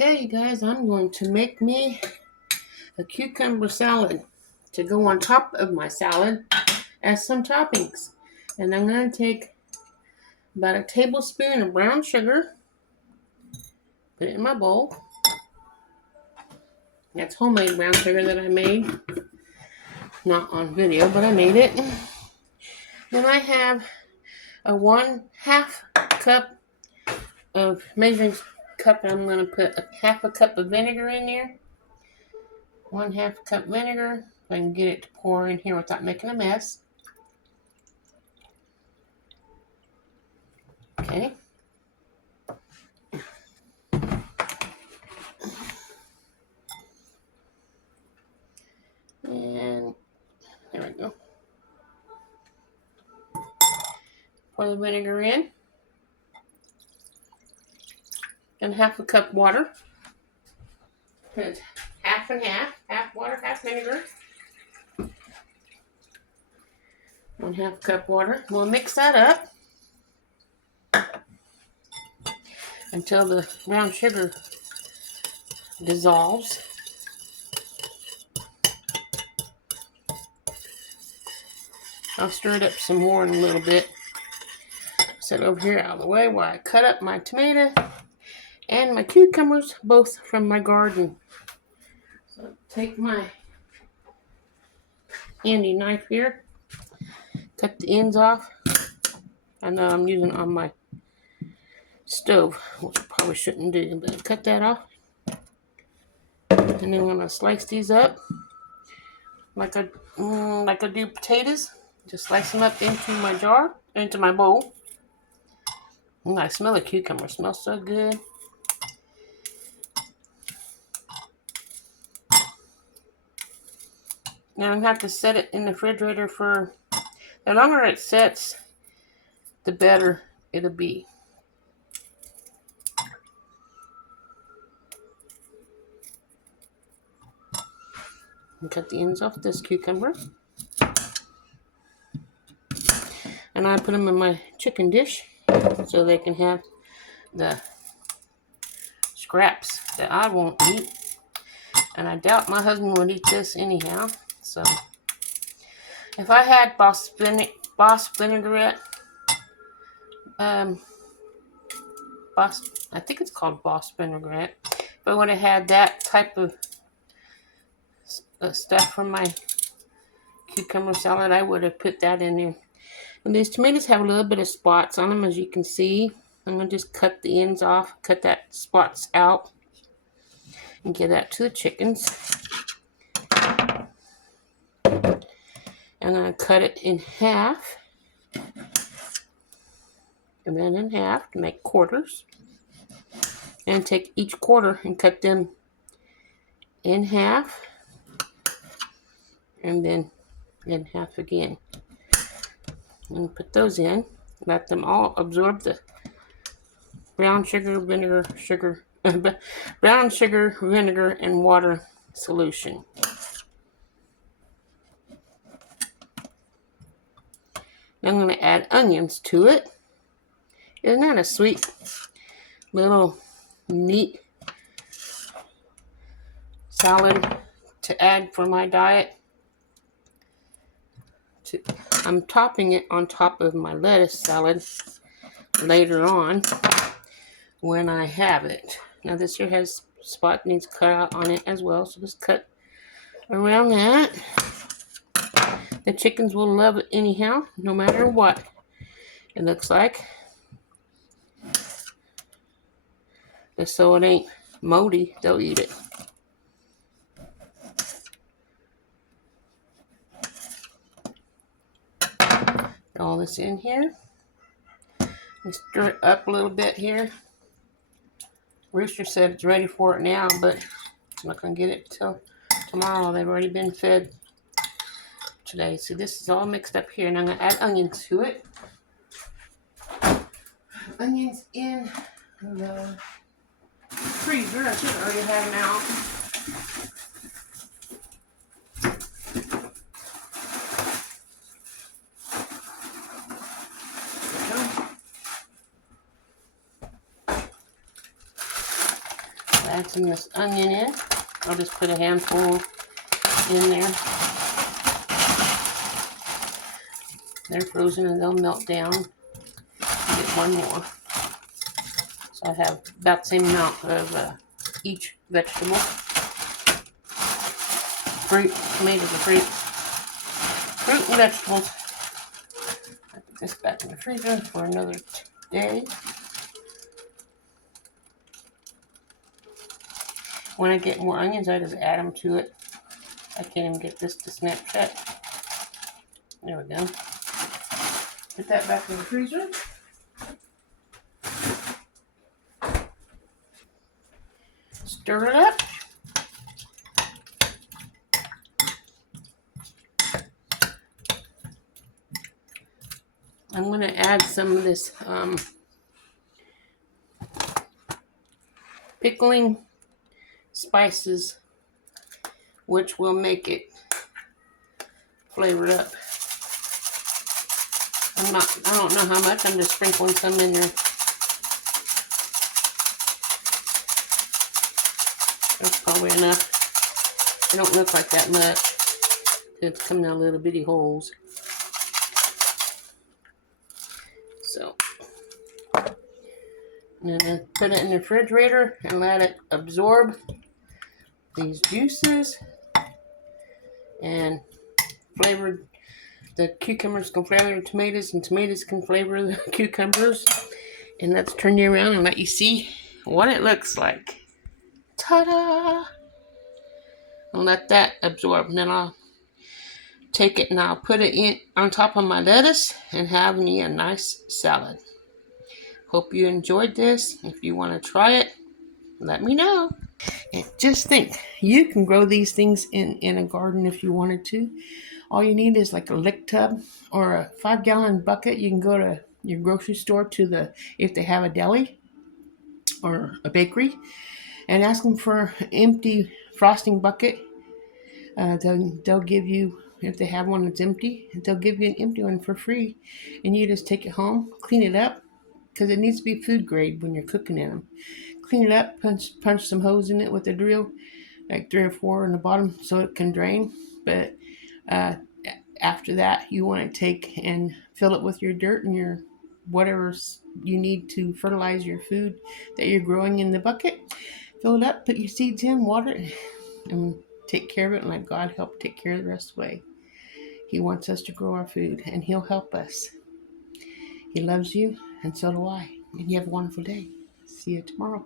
Okay, you guys, I'm going to make me a cucumber salad to go on top of my salad as some toppings. And I'm going to take about a tablespoon of brown sugar, put it in my bowl. That's homemade brown sugar that I made. Not on video, but I made it. Then I have a 1/2 cup of measuring cup. I'm going to put a 1/2 cup of vinegar in there. 1/2 cup vinegar. If I can get it to pour in here without making a mess. Okay. And there we go. Pour the vinegar in. And 1/2 cup water. Put half and half. Half water, half vinegar. 1/2 cup water. We'll mix that up until the brown sugar dissolves. I'll stir it up some more in a little bit. Set it over here out of the way while I cut up my tomato and my cucumbers, both from my garden. So take my handy knife here, cut the ends off. I know I'm using it on my stove, which I probably shouldn't do, but cut that off. And then I'm gonna slice these up like I do potatoes. Just slice them up into my jar, into my bowl. I smell the cucumber. It smells so good. Now I'm gonna have to set it in the refrigerator for. The longer it sets, the better it'll be. And cut the ends off this cucumber. And I put them in my chicken dish so they can have the scraps that I won't eat. And I doubt my husband would eat this anyhow. So if I had Boss vinaigrette, I think it's called Boss vinaigrette. If I would have had that type of stuff from my cucumber salad, I would have put that in there. And these tomatoes have a little bit of spots on them, as you can see. I'm going to just cut the ends off, cut that spots out, and give that to the chickens. I'm going to cut it in half, and then in half to make quarters. And take each quarter and cut them in half, and then in half again. And put those in. Let them all absorb the brown sugar, vinegar, brown sugar, vinegar, and water solution. Then I'm going to add onions to it. Isn't that a sweet little neat salad to add for my diet? I'm topping it on top of my lettuce salad later on when I have it. Now this here has spot needs cut out on it as well, so just cut around that. The chickens will love it anyhow, no matter what it looks like. Just so it ain't moldy, they'll eat it. Put all this in here. Stir it up a little bit here. Rooster said it's ready for it now, but I'm not going to get it till tomorrow. They've already been fed today. So this is all mixed up here, and I'm going to add onions to it. Onions in the freezer. I should already have them out. add some of this onion in. I'll just put a handful in there. They're frozen and they'll melt down. I'll get one more. So I have about the same amount of each vegetable. Fruit, tomatoes and fruit. Fruit and vegetables. I put this back in the freezer for another day. When I get more onions, I just add them to it. I can't even get this to Snapchat. There we go. Put that back in the freezer. Stir it up. I'm going to add some of this pickling spices, which will make it flavored up. I don't know how much, I'm just sprinkling some in there. That's probably enough. It don't look like that much. It's coming out little bitty holes. So, I'm gonna put it in the refrigerator and let it absorb these juices and flavor. The cucumbers can flavor the tomatoes, and tomatoes can flavor the cucumbers. And let's turn you around and let you see what it looks like. Ta-da! And let that absorb. And then I'll take it and I'll put it in on top of my lettuce and have me a nice salad. Hope you enjoyed this. If you want to try it, let me know. And just think, you can grow these things in a garden if you wanted to. All you need is like a lick tub or a 5-gallon bucket. You can go to your grocery store if they have a deli or a bakery, and ask them for an empty frosting bucket. They'll give you, if they have one that's empty, they'll give you an empty one for free. And you just take it home, clean it up, because it needs to be food grade when you're cooking in them. Clean it up, punch some holes in it with a drill, like 3 or 4 in the bottom so it can drain. But after that, you want to take and fill it with your dirt and your whatever you need to fertilize your food that you're growing in the bucket. Fill it up, put your seeds in, water it, and take care of it and let God help take care of the rest of the way. He wants us to grow our food, and He'll help us. He loves you, and so do I. And you have a wonderful day. See you tomorrow.